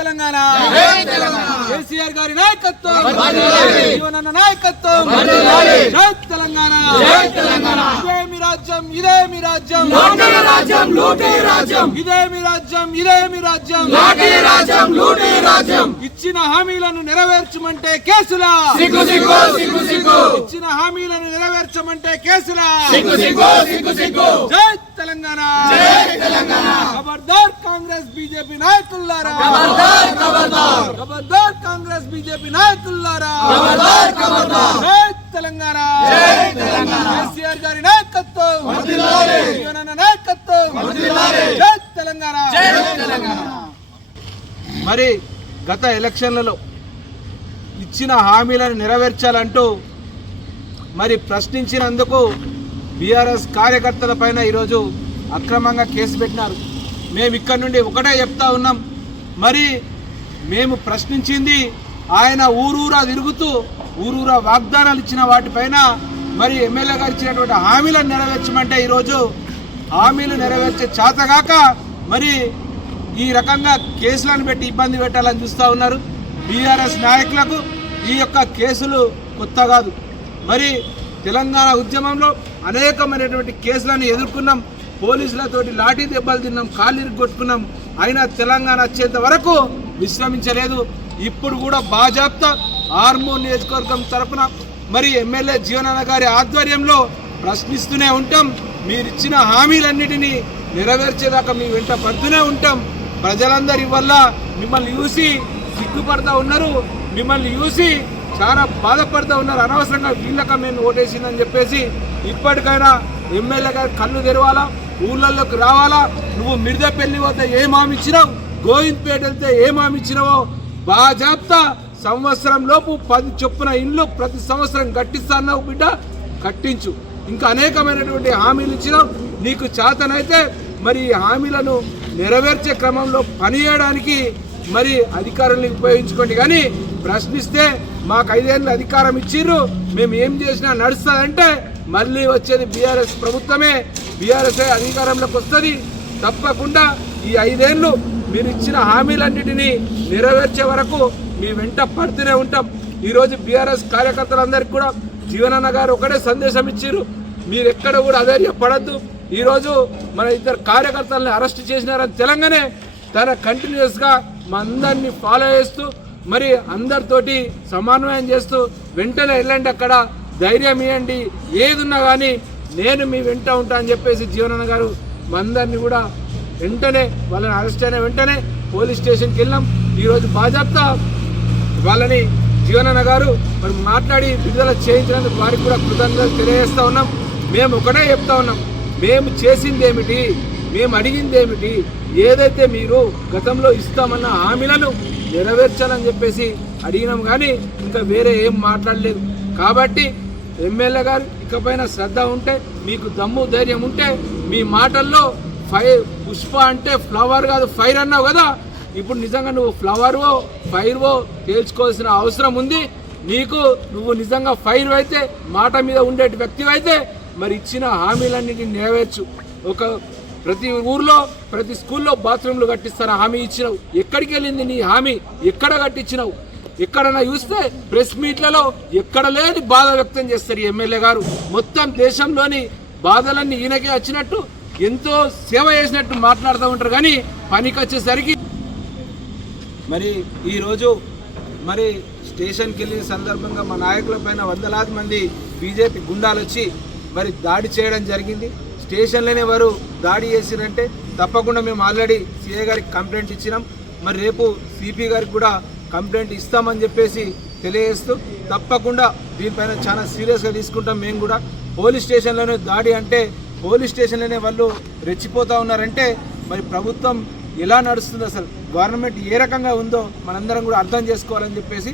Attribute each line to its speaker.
Speaker 1: తెలంగాణ. కేసీఆర్ గారి నాయకత్వం. జీవనన్న నాయకత్వం. జై తెలంగాణ. ఇదే మీ రాజ్యం ఇదే మీ రాజ్యం.
Speaker 2: రాజ్యం లూటీ రాజ్యం.
Speaker 1: ఇదే మీ రాజ్యం ఇదే మీ రాజ్యం.
Speaker 2: లాఠీ రాజ్యం లూటీ రాజ్యం.
Speaker 1: ఇచ్చిన హామీలను నెరవేర్చమంటే కేసులా. ఇచ్చిన హామీలను నెరవేర్చమంటే కేసులా. జై తెలంగాణ. ఖబర్దార్ కాంగ్రెస్ బీజేపీ నాయకులారా
Speaker 2: ఖబర్దార్
Speaker 1: కాంగ్రెస్ బీజేపీ నాయకులారా. తెలంగాణ. కేసీఆర్ గారి నాయకత్వం. నాయకత్వం. జై తెలంగాణ. మరి గత ఎలక్షన్లలో ఇచ్చిన హామీలను నెరవేర్చాలంటూ మరి ప్రశ్నించినందుకు బీఆర్ఎస్ కార్యకర్తల పైన ఈరోజు అక్రమంగా కేసు పెట్టినారు. మేము ఇక్కడ నుండి ఒకటే చెప్తా ఉన్నాం. మరి మేము ప్రశ్నించింది ఆయన ఊరూరా తిరుగుతూ ఊరూరా వాగ్దానాలు ఇచ్చిన వాటిపైన మరి ఎమ్మెల్యే గారు ఇచ్చినటువంటి హామీలను నెరవేర్చమంటే ఈరోజు హామీలు నెరవేర్చే చేతగాక మరి ఈ రకంగా కేసులను పెట్టి ఇబ్బంది పెట్టాలని చూస్తూ ఉన్నారు బీఆర్ఎస్ నాయకులకు. ఈ యొక్క కేసులు కొత్త కాదు. మరి తెలంగాణ ఉద్యమంలో అనేకమైనటువంటి కేసులను ఎదుర్కొన్నాం. పోలీసులతోటి లాఠీ దెబ్బలు తిన్నాం కాళ్ళు కొట్టుకున్నాం అయినా తెలంగాణ వచ్చేంత వరకు విశ్రమించలేదు. ఇప్పుడు కూడా బాజాప్తా ఆర్మూర్ నియోజకవర్గం తరఫున మరి ఎమ్మెల్యే జీవనాన్న గారి ఆధ్వర్యంలో ప్రశ్నిస్తూనే ఉంటాం. మీరిచ్చిన హామీలన్నిటినీ నెరవేర్చేదాకా మీ వెంట పడుతూనే ఉంటాం. ప్రజలందరి వల్ల మిమ్మల్ని చూసి సిగ్గుపడతా ఉన్నారు. మిమ్మల్ని చూసి చాలా బాధపడతా ఉన్నారు. అనవసరంగా వీళ్ళక మేము ఓటేసిందని చెప్పేసి ఇప్పటికైనా ఎమ్మెల్యే గారు కళ్ళు తెరవాలా? ఊళ్ళల్లోకి రావాలా? నువ్వు మిర్దపల్లి వద్ద ఏం హామీ ఇచ్చినావు? గోవింద్పేట వెళ్తే ఏం హామీ ఇచ్చినావో బాజాప్తా సంవత్సరం లోపు పది చొప్పున ఇండ్లు ప్రతి సంవత్సరం కట్టిస్తా బిడ్డ. కట్టించు. ఇంకా అనేకమైనటువంటి హామీలు ఇచ్చినావు. నీకు చేతనైతే మరి ఈ హామీలను నెరవేర్చే క్రమంలో పనిచేయడానికి మరి అధికారుల్ని ఉపయోగించుకోండి. కానీ ప్రశ్నిస్తే మాకు ఐదేళ్ళు అధికారం ఇచ్చిర్రు. మేము ఏం చేసినా నడుస్తుందంటే మళ్ళీ వచ్చేది బీఆర్ఎస్ ప్రభుత్వమే. బీఆర్ఎస్ఏ అధికారంలోకి వస్తుంది? తప్పకుండా ఈ ఐదేళ్ళు మీరు ఇచ్చిన హామీలన్నిటినీ నెరవేర్చే వరకు మీ వెంట పడుతూనే ఉంటాం. ఈరోజు బీఆర్ఎస్ కార్యకర్తలందరికీ కూడా జీవనన్న గారు ఒకటే సందేశం ఇచ్చారు మీరు ఎక్కడ కూడా అధైర్యపడద్దు. ఈరోజు మన ఇద్దరు కార్యకర్తలను అరెస్ట్ చేసినారని తెలంగాణే తన కంటిన్యూస్గా మా అందరినీ ఫాలో చేస్తూ మరి అందరితోటి సమన్వయం చేస్తూ వెంటనే వెళ్ళండి అక్కడ. ధైర్యం ఇవ్వండి ఏదున్నా కానీ నేను మీ వెంట ఉంటా అని చెప్పేసి జీవనన్న గారు మా అందరినీ కూడా వెంటనే వాళ్ళని అరెస్ట్ అయిన వెంటనే పోలీస్ స్టేషన్కి వెళ్ళాం ఈరోజు బాజాప్తా వాళ్ళని జీవనన్న గారు మరి మాట్లాడి విడుదల చేయించినందుకు వారికి కూడా కృతజ్ఞతలు తెలియజేస్తూ ఉన్నాం. మేము ఒకటే చెప్తా ఉన్నాం. మేము చేసింది ఏమిటి? మేము అడిగింది ఏమిటి? ఏదైతే మీరు గతంలో ఇస్తామన్న హామీలను నెరవేర్చాలని చెప్పేసి అడిగినాం కానీ ఇంకా వేరే ఏం మాట్లాడలేదు. కాబట్టి ఎమ్మెల్యే గారు ఇకపైన శ్రద్ధ ఉంటే మీకు దమ్ము ధైర్యం ఉంటే మీ మాటల్లో ఫైర్ పుష్ప అంటే ఫ్లవర్ కాదు ఫైర్ అన్నావు కదా? ఇప్పుడు నిజంగా నువ్వు ఫ్లవర్వో ఫైర్వో తేల్చుకోవాల్సిన అవసరం ఉంది. నీకు నువ్వు నిజంగా ఫైర్ అయితే మాట మీద ఉండేటి వ్యక్తి అయితే మరి ఇచ్చిన హామీలన్నిటిని నెరవేర్చు. ఒక ప్రతి ఊర్లో ప్రతి స్కూల్లో బాత్రూమ్లు కట్టిస్తాను హామీ ఇచ్చినావు? ఎక్కడికి వెళ్ళింది నీ హామీ? ఎక్కడ కట్టించినావు? ఎక్కడన్నా చూస్తే ప్రెస్ మీట్లలో ఎక్కడ లేని బాధ వ్యక్తం చేస్తారు ఈ ఎమ్మెల్యే గారు. మొత్తం దేశంలోని బాధలన్నీ ఈయనకే వచ్చినట్టు ఎంతో సేవ చేసినట్టు మాట్లాడుతూ ఉంటారు కానీ పనికి వచ్చేసరికి మరి ఈరోజు మరి స్టేషన్కి వెళ్ళిన సందర్భంగా మా నాయకుల పైన వందలాది మంది బీజేపీ గుండాలు వచ్చి మరి దాడి చేయడం జరిగింది. స్టేషన్లోనే వారు దాడి చేసిరంటే తప్పకుండా మేము ఆల్రెడీ సీఏ గారికి కంప్లైంట్ ఇచ్చినాం. మరి రేపు సిపి గారికి కూడా కంప్లైంట్ ఇస్తామని చెప్పేసి తెలియజేస్తూ తప్పకుండా దీనిపైన చాలా సీరియస్గా తీసుకుంటాం మేము కూడా. పోలీస్ స్టేషన్లోనే దాడి అంటే పోలీస్ స్టేషన్లోనే వాళ్ళు రెచ్చిపోతూ ఉన్నారంటే మరి ప్రభుత్వం ఎలా నడుస్తుంది అసలు? గవర్నమెంట్ ఏ రకంగా ఉందో మనందరం కూడా అర్థం చేసుకోవాలని చెప్పేసి